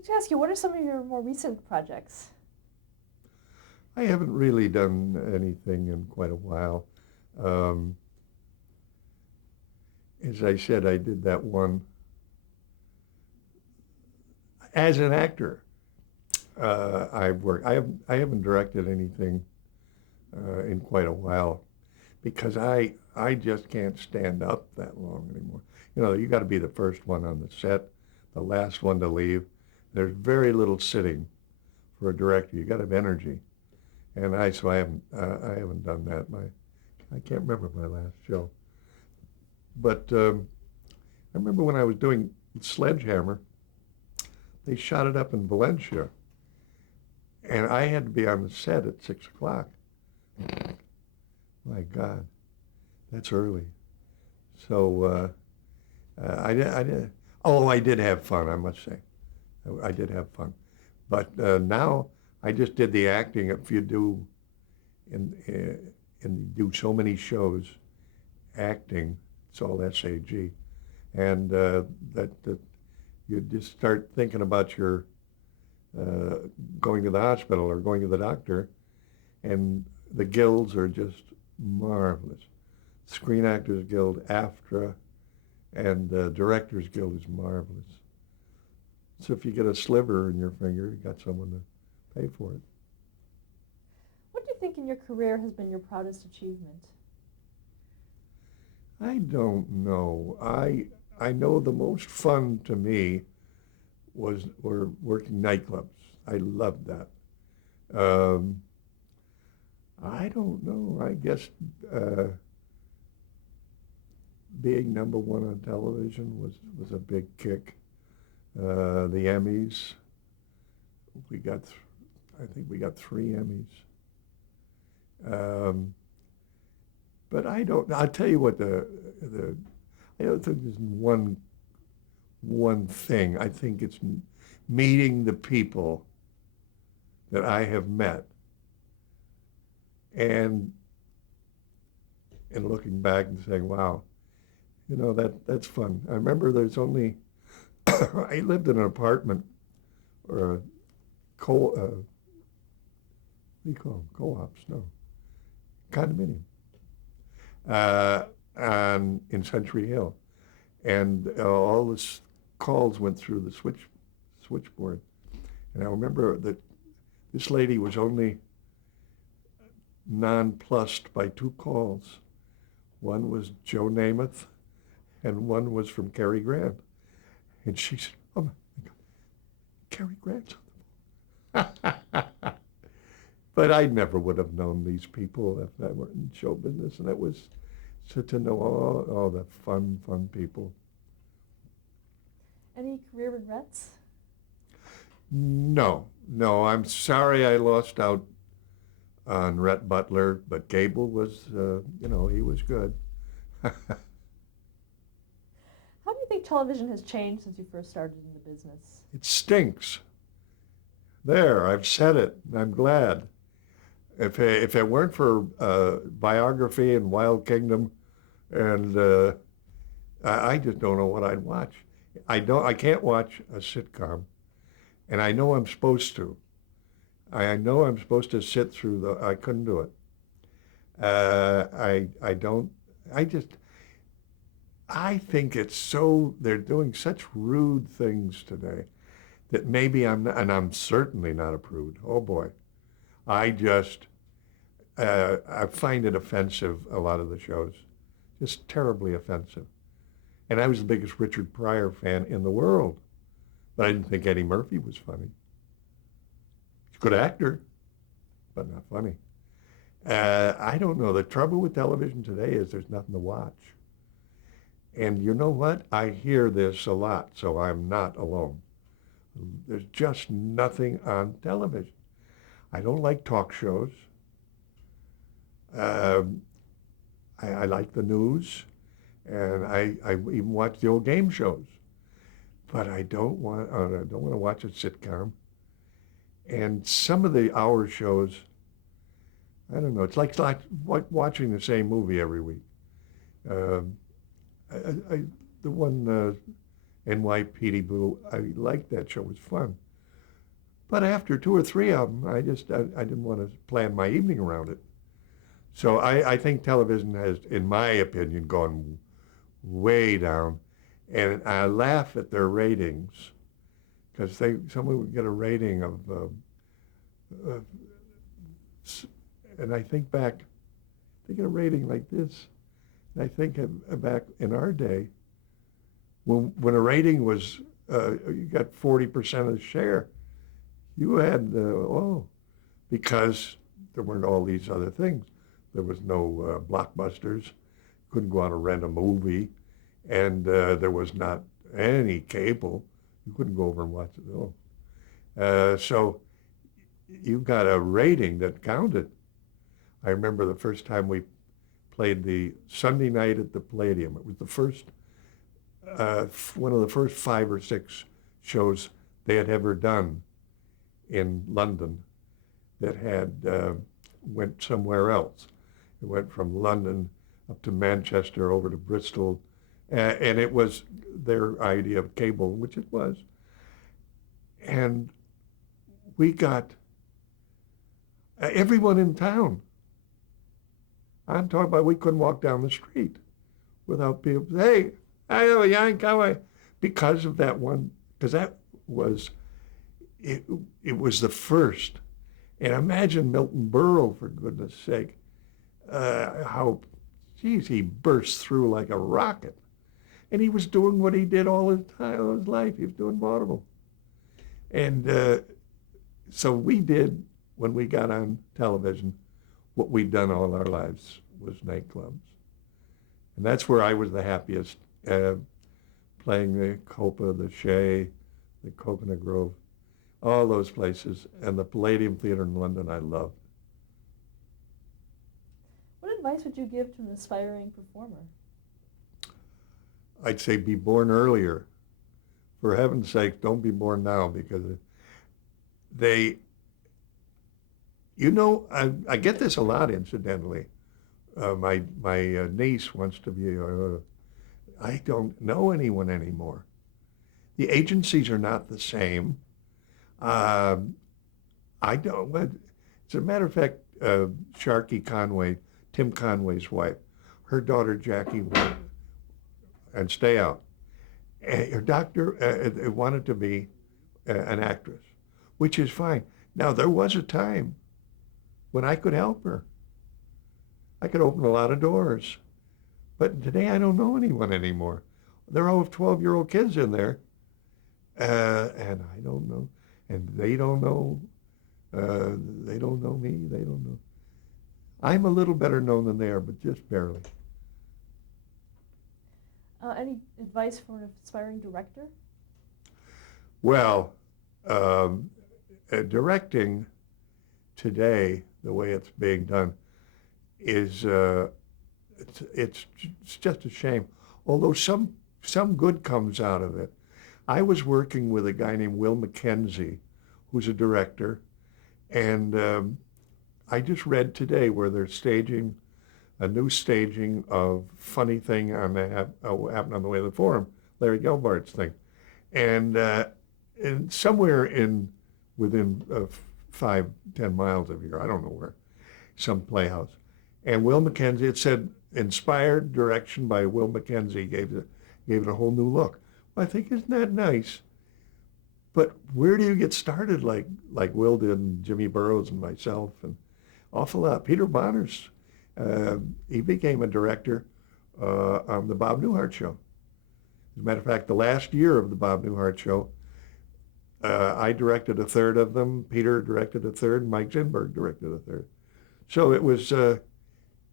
Let me ask you, what are some of your more recent projects? I haven't really done anything in quite a while. Um, as I said, I did that one as an actor. I've worked. I haven't directed anything in quite a while because I just can't stand up that long anymore. You know, you got to be the first one on the set, the last one to leave. There's very little sitting for a director. You got to have energy, and I haven't done that. I can't remember my last show, but I remember when I was doing Sledgehammer, they shot it up in Valencia, and I had to be on the set at 6 o'clock. My God, that's early. So I did. Oh, I did have fun. I must say, I did have fun. But now I just did the acting. If you do and you do so many shows, acting, it's all SAG, and that you just start thinking about your uh, going to the hospital or going to the doctor, and the guilds are just marvelous. Screen Actors Guild, AFTRA, and Directors Guild is marvelous. So if you get a sliver in your finger, you got someone to pay for it. What do you think in your career has been your proudest achievement? I don't know. I know the most fun to me were working nightclubs. I loved that. Um, I don't know. I guess uh, being number one on television was a big kick. The Emmys, we got, I think we got 3 Emmys. Um, but I don't. I'll tell you what the I don't think there's one thing. I think it's meeting the people that I have met and looking back and saying, wow, you know that's fun. I remember there's only I lived in an apartment or a what do you call them? Co-ops? No, condominium. Uh, in Century Hill, and all the calls went through the switchboard. And I remember that this lady was only nonplussed by 2 calls. One was Joe Namath, and one was from Cary Grant. And she said, "Oh my God, Cary Grant's on the phone." But I never would have known these people if I weren't in show business, and it was so to know all the fun people. Any career regrets? No, no, I'm sorry I lost out on Rhett Butler, but Gable was, he was good. How do you think television has changed since you first started in the business? It stinks. There, I've said it. I'm glad. If it weren't for biography and Wild Kingdom, and I just don't know what I'd watch. I can't watch a sitcom, and I know I'm supposed to. I know I'm supposed to sit through I couldn't do it. I don't. I just. I think it's so. They're doing such rude things today that maybe I'm not, and I'm certainly not a prude. Oh boy, I just. I find it offensive. A lot of the shows, just terribly offensive. And I was the biggest Richard Pryor fan in the world, but I didn't think Eddie Murphy was funny. He's a good actor, but not funny. I don't know. The trouble with television today is there's nothing to watch. And you know what? I hear this a lot, so I'm not alone. There's just nothing on television. I don't like talk shows. Um, I like the news, and I even watch the old game shows. But I don't want to watch a sitcom. And some of the hour shows, I don't know. It's like watching the same movie every week. Um, the one NYPD Blue, I liked that show. It was fun. But after two or three of them, I didn't want to plan my evening around it. So I think television has, in my opinion, gone way down. And I laugh at their ratings because someone would get a rating of, and I think back, they get a rating like this. And I think back in our day, when a rating was, you got 40% of the share, you had, because there weren't all these other things. There was no blockbusters, couldn't go out and rent a movie, and there was not any cable. You couldn't go over and watch it at all. So you got a rating that counted. I remember the first time we played the Sunday night at the Palladium. It was the first, one of the first 5 or 6 shows they had ever done in London that had went somewhere else. It went from London up to Manchester, over to Bristol, and it was their idea of cable, which it was. And we got everyone in town. I'm talking about we couldn't walk down the street without people, hey, I have a young cowboy, because of that one, because that was, it was the first. And imagine Milton Berle, for goodness sake, how, geez, he burst through like a rocket. And he was doing what he did all his time, all his life. He was doing vaudeville. And so we did, when we got on television, what we'd done all our lives was nightclubs. And that's where I was the happiest, playing the Copa, the Shea, the Coconut Grove, all those places. And the Palladium Theatre in London I loved. What advice would you give to an aspiring performer? I'd say be born earlier. For heaven's sake, don't be born now, because they, I get this a lot, incidentally. My niece wants to be, I don't know anyone anymore. The agencies are not the same. I don't, as a matter of fact, Sharkey Conway, Tim Conway's wife, her daughter Jackie went and stay out. Her doctor wanted to be an actress, which is fine. Now, there was a time when I could help her. I could open a lot of doors. But today I don't know anyone anymore. They're all 12-year-old kids in there. And I don't know. And they don't know. They don't know me. They don't know. I'm a little better known than they are, but just barely. Any advice for an aspiring director? Well, directing today, the way it's being done, is it's just a shame. Although some good comes out of it. I was working with a guy named Will McKenzie, who's a director, and I just read today where they're staging a new staging of Funny Thing on the happened on the way to the Forum, Larry Gelbart's thing, and somewhere within 5-10 miles of here, I don't know where, some playhouse, and Will McKenzie, it said inspired direction by Will McKenzie, gave it a whole new look. Well, I think, isn't that nice? But where do you get started like Will did, and Jimmy Burrows and myself, and awful lot. Peter Bonner's. He became a director on the Bob Newhart Show. As a matter of fact, the last year of the Bob Newhart Show, I directed a third of them, Peter directed a third, and Mike Zinberg directed a third. So it was,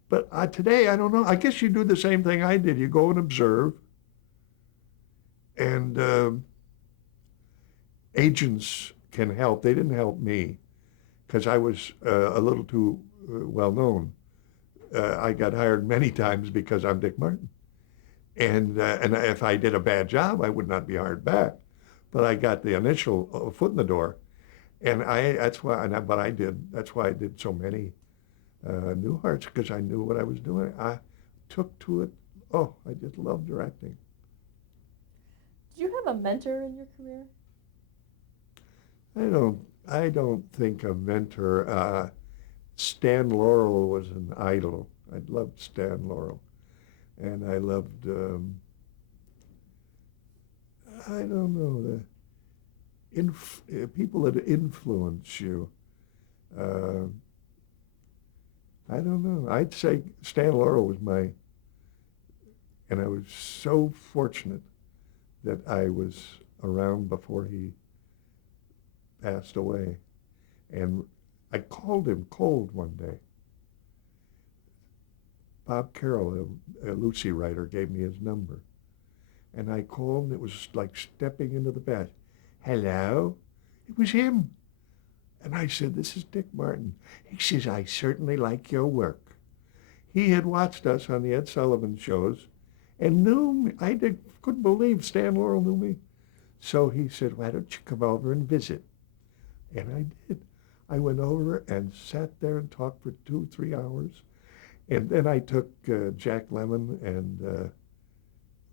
but today, I don't know. I guess you do the same thing I did. You go and observe, and agents can help. They didn't help me because I was a little too well known. I got hired many times because I'm Dick Martin. And if I did a bad job, I would not be hired back. But I got the initial foot in the door. And that's why I did so many Newharts, because I knew what I was doing. I took to it. Oh, I just love directing. Did you have a mentor in your career? I don't, I don't think a mentor. Stan Laurel was an idol. I loved Stan Laurel, and I loved. I don't know people that influence you. Uh, I don't know. I'd say Stan Laurel was and I was so fortunate that I was around before he passed away. And I called him cold one day. Bob Carroll, a Lucy writer, gave me his number. And I called, and it was like stepping into the bath. Hello? It was him. And I said, this is Dick Martin. He says, I certainly like your work. He had watched us on the Ed Sullivan shows and knew me. Couldn't believe Stan Laurel knew me. So he said, why don't you come over and visit? And I did. I went over and sat there and talked for 2-3 hours. And then I took Jack Lemmon and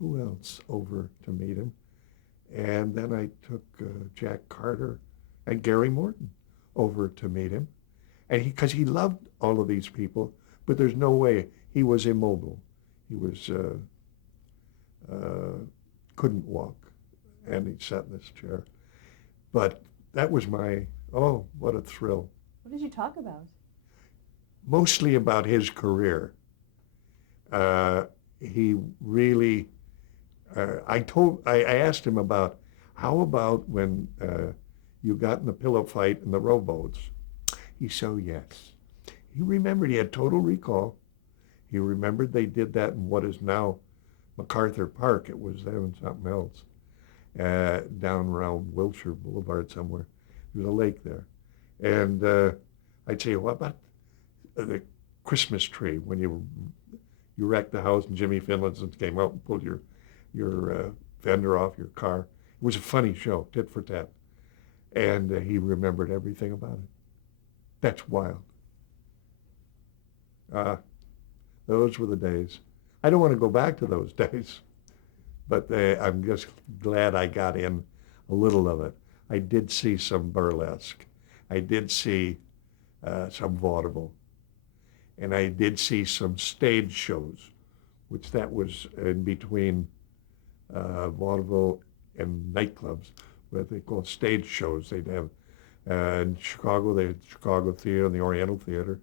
who else over to meet him. And then I took Jack Carter and Gary Morton over to meet him. And because he loved all of these people, but there's no way. He was immobile. He was couldn't walk, and he sat in this chair. But that was what a thrill. What did you talk about? Mostly about his career. He really, I asked him about, how about when you got in the pillow fight in the rowboats? He said, oh, yes. He remembered, he had total recall. He remembered they did that in what is now MacArthur Park. It was then something else, down around Wilshire Boulevard somewhere. There's a lake there. And I'd say, what about the Christmas tree when you wrecked the house and Jimmy Finlayson came out and pulled your fender off your car? It was a funny show, tit for tat. And he remembered everything about it. That's wild. Those were the days. I don't want to go back to those days, but I'm just glad I got in a little of it. I did see some burlesque. I did see some vaudeville. And I did see some stage shows, which that was in between vaudeville and nightclubs, what they call stage shows. They'd have in Chicago, they had the Chicago Theater and the Oriental Theater.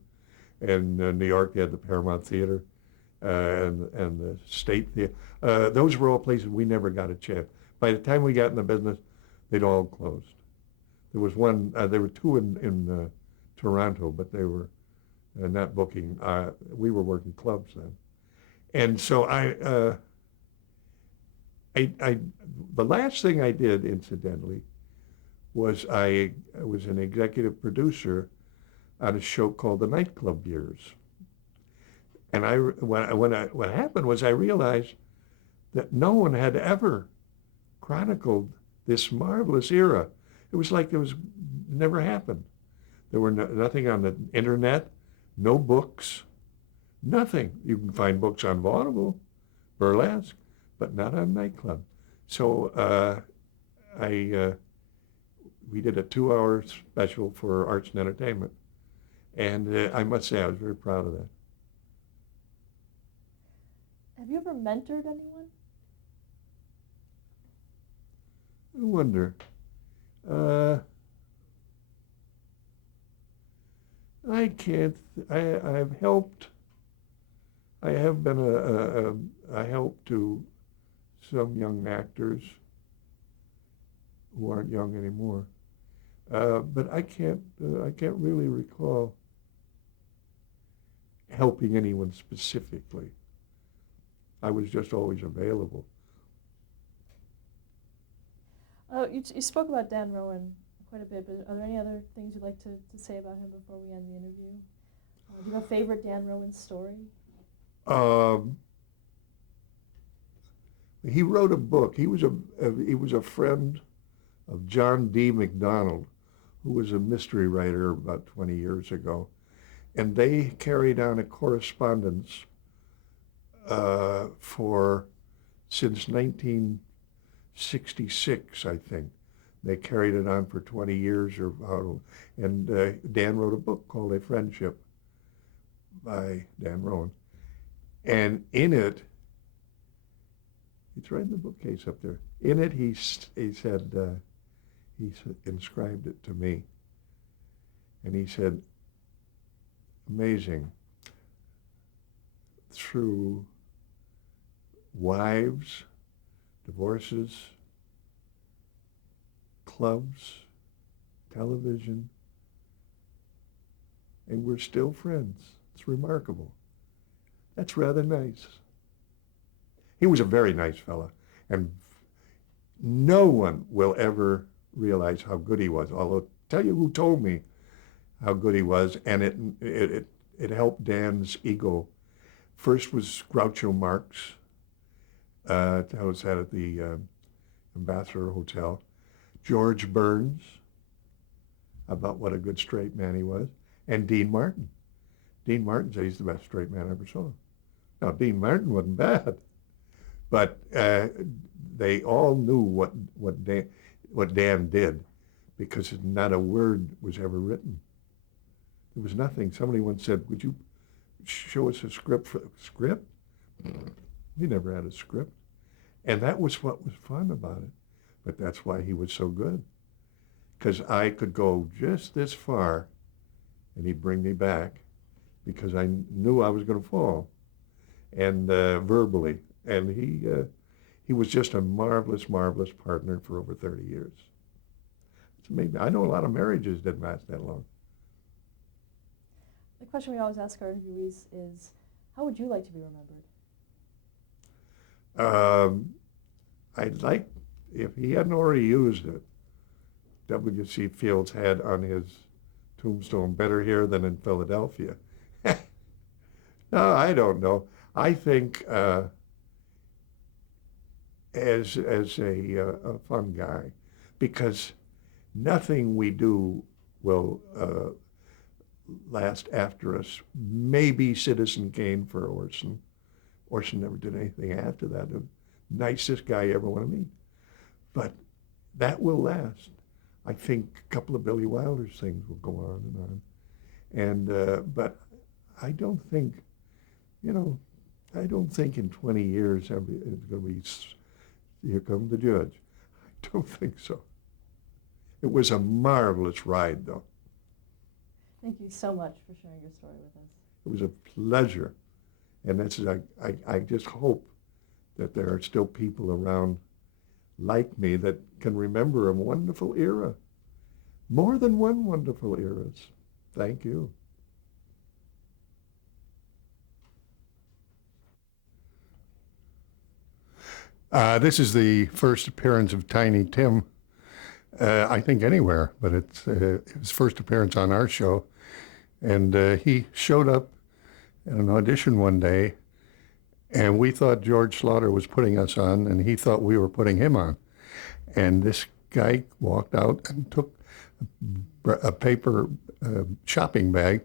In New York, they had the Paramount Theater and the State Theater. Those were all places we never got a chance. By the time we got in the business, they'd all closed. There was one, there were two in Toronto, but they were not booking. We were working clubs then. And so the last thing I did, incidentally, was I was an executive producer on a show called The Nightclub Years. And what happened was I realized that no one had ever chronicled this marvelous era. It was like it never happened. There were nothing on the internet, no books, nothing. You can find books on vaudeville, burlesque, but not on nightclub. So we did a 2-hour special for Arts and Entertainment. And I must say I was very proud of that. Have you ever mentored anyone? I wonder. I can't. I've helped. I have been a help to some young actors who aren't young anymore. But I can't really recall helping anyone specifically. I was just always available. You spoke about Dan Rowan quite a bit, but are there any other things you'd like to say about him before we end the interview? Do you have a favorite Dan Rowan story? He wrote a book. He was a friend of John D. MacDonald, who was a mystery writer about 20 years ago. And they carried on a correspondence since 1966, I think. They carried it on for 20 years or how, and Dan wrote a book called A Friendship by Dan Rowan. And in it, it's right in the bookcase up there. In it, he said, he inscribed it to me. And he said, amazing, through wives, divorces, clubs, television, and we're still friends. It's remarkable. That's rather nice. He was a very nice fella, and no one will ever realize how good he was. Although, tell you who told me how good he was, and it helped Dan's ego. First was Groucho Marx. I was at the Ambassador Hotel. George Burns, about what a good straight man he was, and Dean Martin. Dean Martin said he's the best straight man I ever saw. Now, Dean Martin wasn't bad, but they all knew what Dan did, because not a word was ever written. There was nothing. Somebody once said, would you show us a script for script? We never had a script. And that was what was fun about it. But that's why he was so good. Because I could go just this far, and he'd bring me back, because I knew I was going to fall, and verbally. And he was just a marvelous, marvelous partner for over 30 years. It's amazing. I know a lot of marriages didn't last that long. The question we always ask our interviewees is, how would you like to be remembered? I'd like, if he hadn't already used it, W.C. Fields had on his tombstone, better here than in Philadelphia. No, I don't know. I think as a fun guy, because nothing we do will last after us. Maybe Citizen Kane for Orson. Orson never did anything after that. The nicest guy you ever want to meet. But that will last. I think a couple of Billy Wilder's things will go on and on. And but I don't think, I don't think in 20 years it's going to be, here comes the judge. I don't think so. It was a marvelous ride, though. Thank you so much for sharing your story with us. It was a pleasure. And that's, I just hope that there are still people around like me that can remember a wonderful era. More than one wonderful eras. Thank you. This is the first appearance of Tiny Tim, I think anywhere, but it's his first appearance on our show. And he showed up at an audition one day, and we thought George Slaughter was putting us on, and he thought we were putting him on. And this guy walked out and took a paper shopping bag,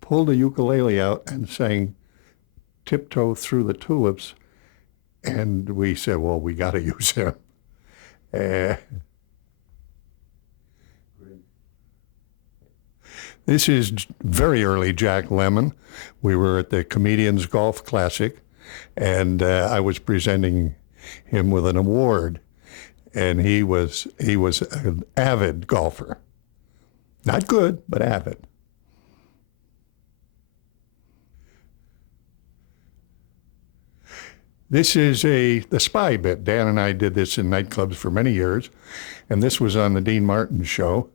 pulled a ukulele out, and sang Tiptoe Through the Tulips. And we said, well, we got to use him. This is very early Jack Lemmon. We were at the Comedians Golf Classic, and I was presenting him with an award. And he was an avid golfer. Not good, but avid. This is the spy bit. Dan and I did this in nightclubs for many years, and this was on the Dean Martin show.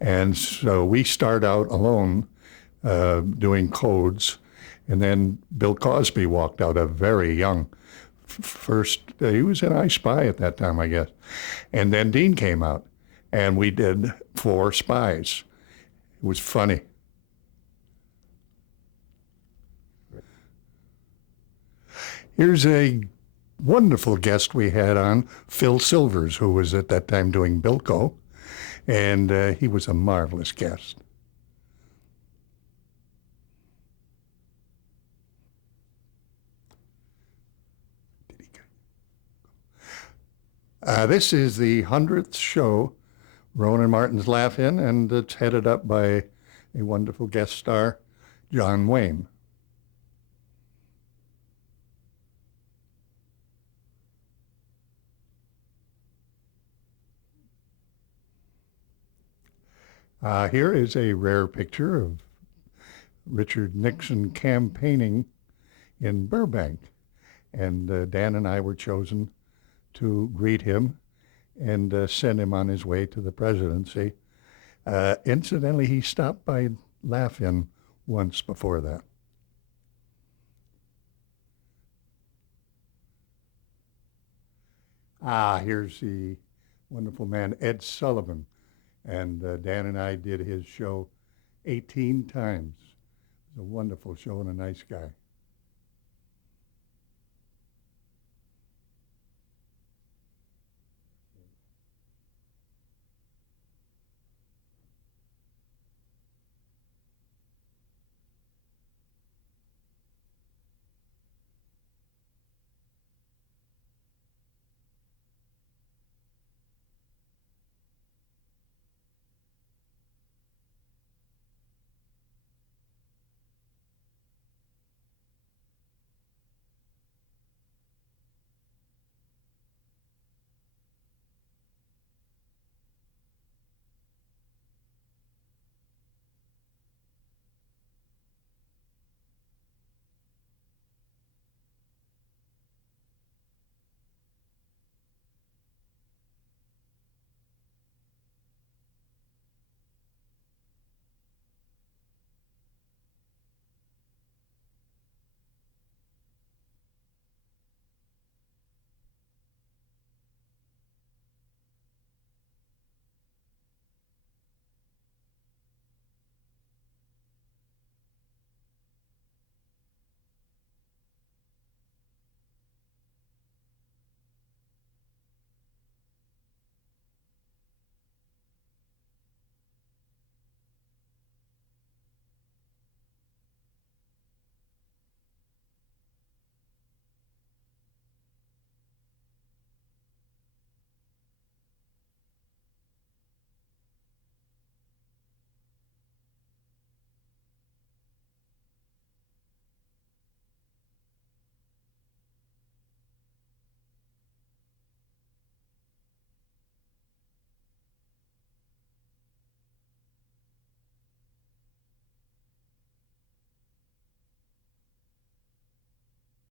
And so we start out alone doing codes, and then Bill Cosby walked out, a very young. First, he was an I Spy at that time, I guess. And then Dean came out, and we did 4 spies. It was funny. Here's a wonderful guest we had on, Phil Silvers, who was at that time doing Bilko, and he was a marvelous guest. This is the 100th show Rowan Martin's Laugh-In, and it's headed up by a wonderful guest star, John Wayne. Here is a rare picture of Richard Nixon campaigning in Burbank. And Dan and I were chosen to greet him and send him on his way to the presidency. Incidentally, he stopped by Laugh-In once before that. Here's the wonderful man, Ed Sullivan. And Dan and I did his show 18 times. It was a wonderful show and a nice guy.